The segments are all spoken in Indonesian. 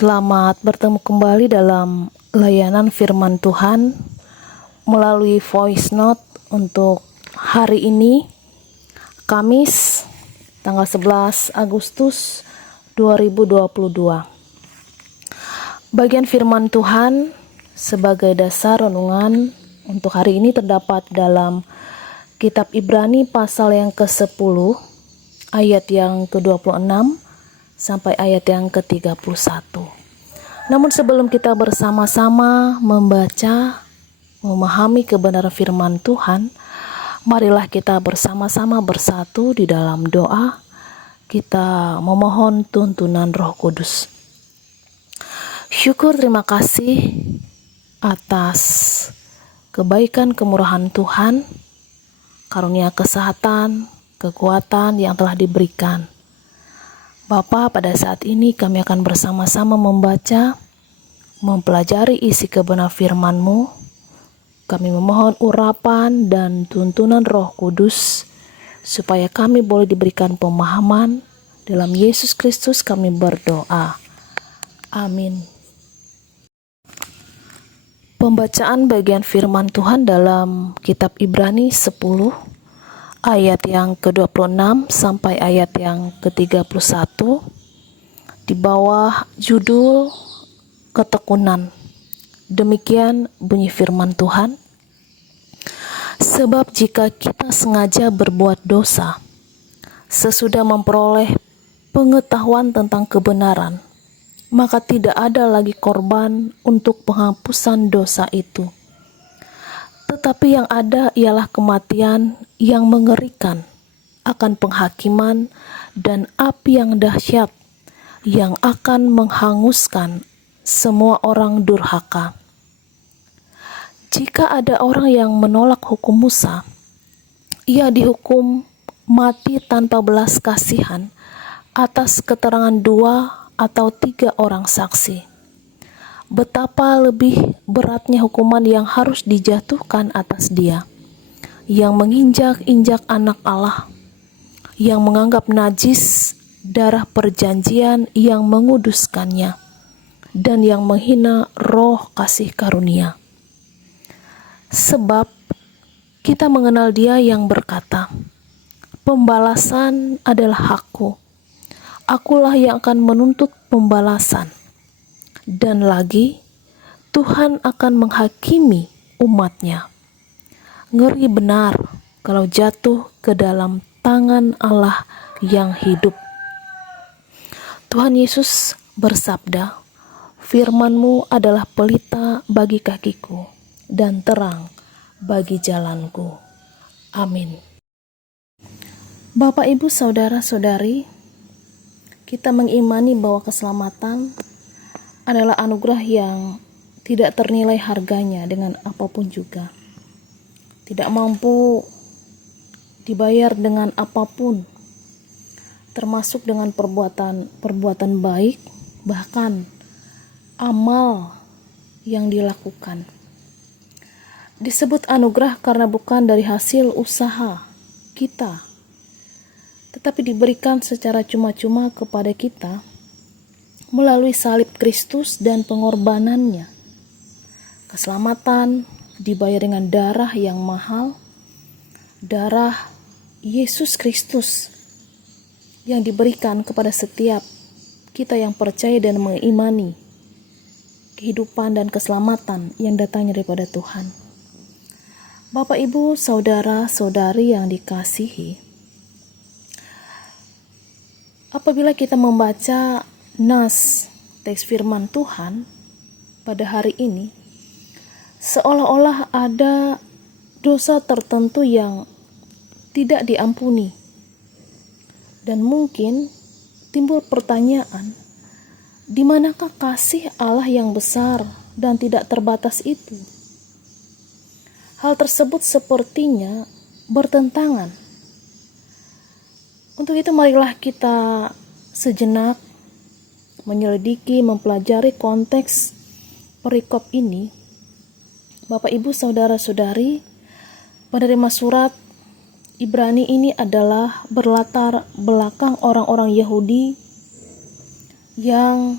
Selamat bertemu kembali dalam layanan firman Tuhan melalui voice note untuk hari ini, Kamis, tanggal 11 Agustus 2022. Bagian firman Tuhan sebagai dasar renungan untuk hari ini terdapat dalam Kitab Ibrani pasal yang ke-10, ayat yang ke-26, sampai ayat yang ke-31. Namun sebelum kita bersama-sama membaca, memahami kebenaran firman Tuhan, marilah kita bersama-sama bersatu di dalam doa. Kita memohon tuntunan Roh Kudus. Syukur terima kasih atas kebaikan kemurahan Tuhan, karunia kesehatan, kekuatan yang telah diberikan. Bapa, pada saat ini kami akan bersama-sama membaca, mempelajari isi kebenaran firman-Mu. Kami memohon urapan dan tuntunan Roh Kudus, supaya kami boleh diberikan pemahaman. Dalam Yesus Kristus kami berdoa. Amin. Pembacaan bagian firman Tuhan dalam Kitab Ibrani 10, ayat yang ke-26 sampai ayat yang ke-31 di bawah judul ketekunan. Demikian bunyi firman Tuhan. Sebab jika kita sengaja berbuat dosa, sesudah memperoleh pengetahuan tentang kebenaran, maka tidak ada lagi korban untuk penghapusan dosa itu. Tetapi yang ada ialah kematian yang mengerikan akan penghakiman dan api yang dahsyat yang akan menghanguskan semua orang durhaka. Jika ada orang yang menolak hukum Musa, ia dihukum mati tanpa belas kasihan atas keterangan 2 atau 3 orang saksi. Betapa lebih beratnya hukuman yang harus dijatuhkan atas dia, yang menginjak-injak anak Allah, yang menganggap najis darah perjanjian yang menguduskannya, dan yang menghina roh kasih karunia. Sebab kita mengenal Dia yang berkata, "Pembalasan adalah hakku, akulah yang akan menuntut pembalasan." Dan lagi, Tuhan akan menghakimi umat-Nya. Ngeri benar kalau jatuh ke dalam tangan Allah yang hidup. Tuhan Yesus bersabda, "Firman-Mu adalah pelita bagi kakiku dan terang bagi jalanku." Amin. Bapak, Ibu, Saudara-saudari, kita mengimani bahwa keselamatan adalah anugerah yang tidak ternilai harganya dengan apapun juga. Tidak mampu dibayar dengan apapun, termasuk dengan perbuatan baik, bahkan amal yang dilakukan. Disebut anugerah karena bukan dari hasil usaha kita, tetapi diberikan secara cuma-cuma kepada kita melalui salib Kristus dan pengorbanannya. Keselamatan dibayar dengan darah yang mahal, darah Yesus Kristus yang diberikan kepada setiap kita yang percaya dan mengimani kehidupan dan keselamatan yang datangnya daripada Tuhan. Bapak, Ibu, Saudara-saudari yang dikasihi, apabila kita membaca nas teks firman Tuhan pada hari ini, seolah-olah ada dosa tertentu yang tidak diampuni, dan mungkin timbul pertanyaan, di manakah kasih Allah yang besar dan tidak terbatas itu? Hal tersebut sepertinya bertentangan. Untuk itu marilah kita sejenak menyelidiki, mempelajari konteks perikop ini. Bapak, Ibu, Saudara-saudari, penerima surat Ibrani ini adalah berlatar belakang orang-orang Yahudi yang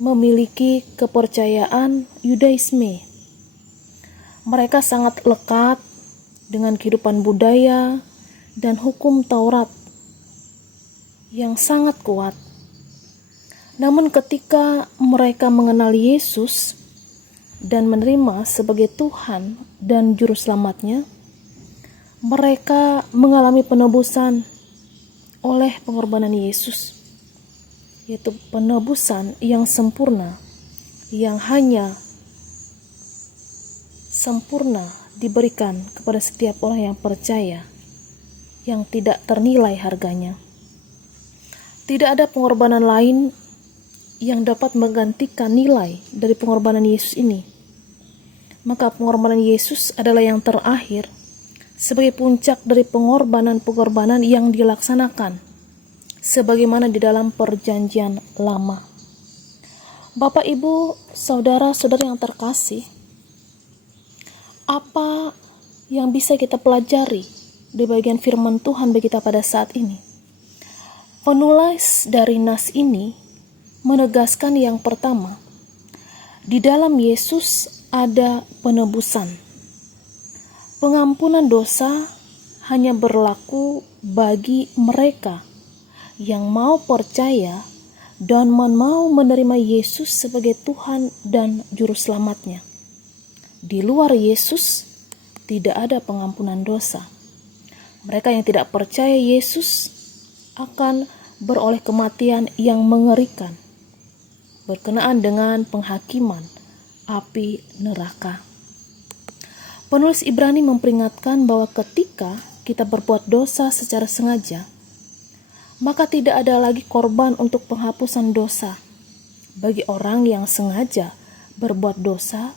memiliki kepercayaan Yudaisme. Mereka sangat lekat dengan kehidupan budaya dan hukum Taurat yang sangat kuat. Namun ketika mereka mengenal Yesus dan menerima sebagai Tuhan dan Juru Selamatnya, mereka mengalami penebusan oleh pengorbanan Yesus, yaitu penebusan yang sempurna, yang hanya sempurna diberikan kepada setiap orang yang percaya, yang tidak ternilai harganya. Tidak ada pengorbanan lain yang dapat menggantikan nilai dari pengorbanan Yesus ini. Maka pengorbanan Yesus adalah yang terakhir sebagai puncak dari pengorbanan-pengorbanan yang dilaksanakan sebagaimana di dalam perjanjian lama. Bapak, Ibu, saudara-saudara yang terkasih, apa yang bisa kita pelajari di bagian firman Tuhan bagi kita pada saat ini? Penulis dari nas ini menegaskan yang pertama, di dalam Yesus ada penebusan. Pengampunan dosa hanya berlaku bagi mereka yang mau percaya dan mau menerima Yesus sebagai Tuhan dan Juru Selamatnya. Di luar Yesus tidak ada pengampunan dosa. Mereka yang tidak percaya Yesus akan beroleh kematian yang mengerikan, berkenaan dengan penghakiman api neraka. Penulis Ibrani memperingatkan bahwa ketika kita berbuat dosa secara sengaja, maka tidak ada lagi korban untuk penghapusan dosa. Bagi orang yang sengaja berbuat dosa,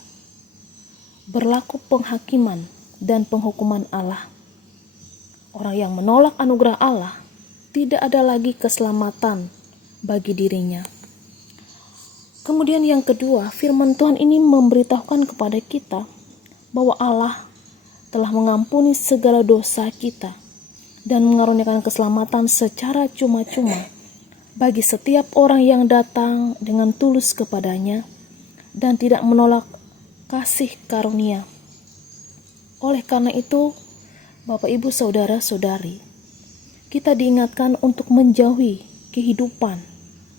berlaku penghakiman dan penghukuman Allah. Orang yang menolak anugerah Allah, tidak ada lagi keselamatan bagi dirinya. Kemudian yang kedua, firman Tuhan ini memberitahukan kepada kita bahwa Allah telah mengampuni segala dosa kita dan mengaruniakan keselamatan secara cuma-cuma bagi setiap orang yang datang dengan tulus kepadanya dan tidak menolak kasih karunia. Oleh karena itu, Bapak, Ibu, saudara-saudari, kita diingatkan untuk menjauhi kehidupan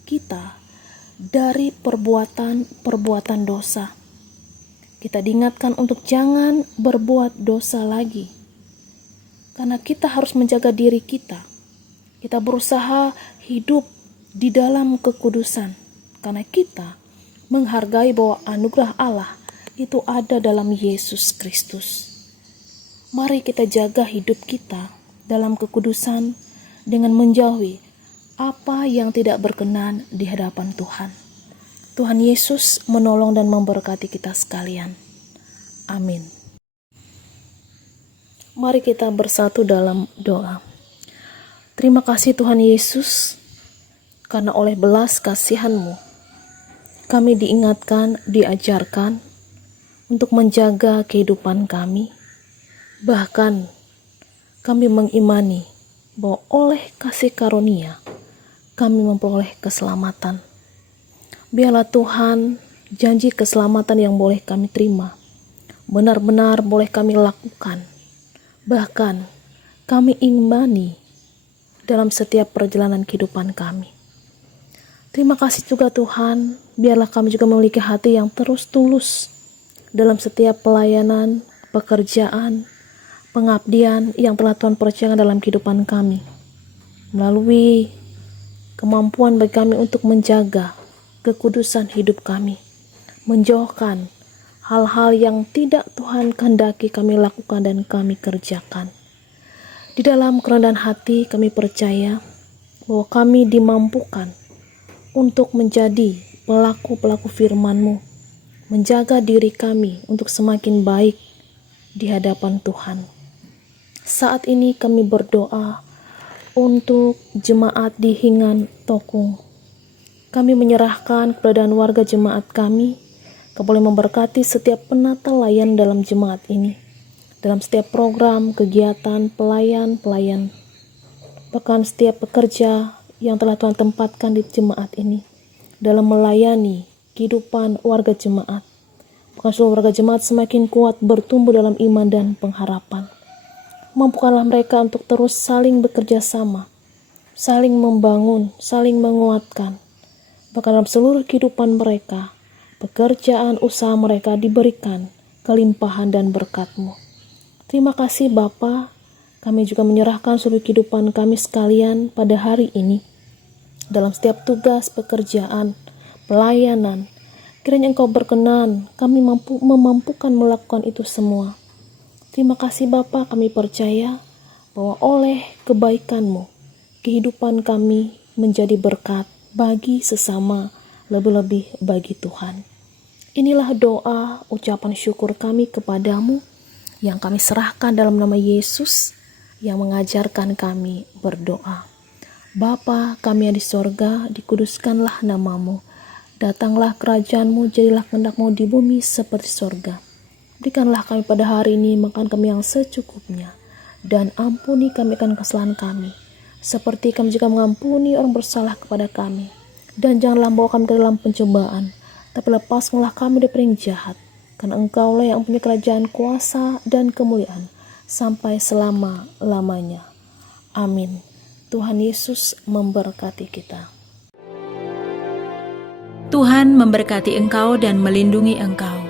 kita dari perbuatan-perbuatan dosa. Kita diingatkan untuk jangan berbuat dosa lagi, karena kita harus menjaga diri kita. Kita berusaha hidup di dalam kekudusan, karena kita menghargai bahwa anugerah Allah itu ada dalam Yesus Kristus. Mari kita jaga hidup kita dalam kekudusan dengan menjauhi apa yang tidak berkenan di hadapan Tuhan. Tuhan Yesus menolong dan memberkati kita sekalian. Amin. Mari kita bersatu dalam doa. Terima kasih Tuhan Yesus, karena oleh belas kasihan-Mu, kami diingatkan, diajarkan untuk menjaga kehidupan kami. Bahkan kami mengimani bahwa oleh kasih karunia kami memperoleh keselamatan. Biarlah Tuhan, janji keselamatan yang boleh kami terima benar-benar boleh kami lakukan. Bahkan kami imani dalam setiap perjalanan kehidupan kami. Terima kasih juga Tuhan, biarlah kami juga memiliki hati yang terus tulus dalam setiap pelayanan, pekerjaan, pengabdian yang telah Tuhan percayakan dalam kehidupan kami. Melalui kemampuan bagi kami untuk menjaga kekudusan hidup kami, menjauhkan hal-hal yang tidak Tuhan kehendaki kami lakukan dan kami kerjakan. Di dalam kerendahan hati kami percaya bahwa kami dimampukan untuk menjadi pelaku-pelaku firman-Mu, menjaga diri kami untuk semakin baik di hadapan Tuhan. Saat ini kami berdoa untuk jemaat di Hingan Tokung. Kami menyerahkan keberadaan warga jemaat kami, Kau boleh memberkati setiap penata layan dalam jemaat ini, dalam setiap program, kegiatan, pelayan, bahkan setiap pekerja yang telah Tuhan tempatkan di jemaat ini, dalam melayani kehidupan warga jemaat. Bahkan seluruh warga jemaat semakin kuat bertumbuh dalam iman dan pengharapan. Mampukanlah mereka untuk terus saling bekerja sama, saling membangun, saling menguatkan. Bahkan dalam seluruh kehidupan mereka, pekerjaan usaha mereka diberikan kelimpahan dan berkat-Mu. Terima kasih Bapa. Kami juga menyerahkan seluruh kehidupan kami sekalian pada hari ini. Dalam setiap tugas, pekerjaan, pelayanan, kiranya Engkau berkenan kami memampukan melakukan itu semua. Terima kasih Bapa, kami percaya bahwa oleh kebaikan-Mu, kehidupan kami menjadi berkat bagi sesama, lebih-lebih bagi Tuhan. Inilah doa ucapan syukur kami kepadamu yang kami serahkan dalam nama Yesus yang mengajarkan kami berdoa. Bapa kami yang di sorga, dikuduskanlah namamu. Datanglah kerajaan-Mu, jadilah kehendak-Mu di bumi seperti sorga. Berikanlah kami pada hari ini makan kami yang secukupnya, dan ampuni kami akan kesalahan kami, seperti kami juga mengampuni orang bersalah kepada kami. Dan janganlah bawa kami ke dalam pencobaan, tapi lepaskanlah kami dari yang jahat, karena Engkaulah yang punya kerajaan, kuasa, dan kemuliaan, sampai selama-lamanya. Amin. Tuhan Yesus memberkati kita. Tuhan memberkati engkau dan melindungi engkau.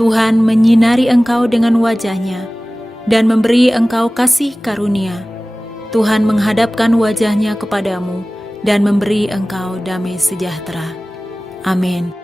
Tuhan menyinari engkau dengan wajah-Nya dan memberi engkau kasih karunia. Tuhan menghadapkan wajah-Nya kepadamu dan memberi engkau damai sejahtera. Amin.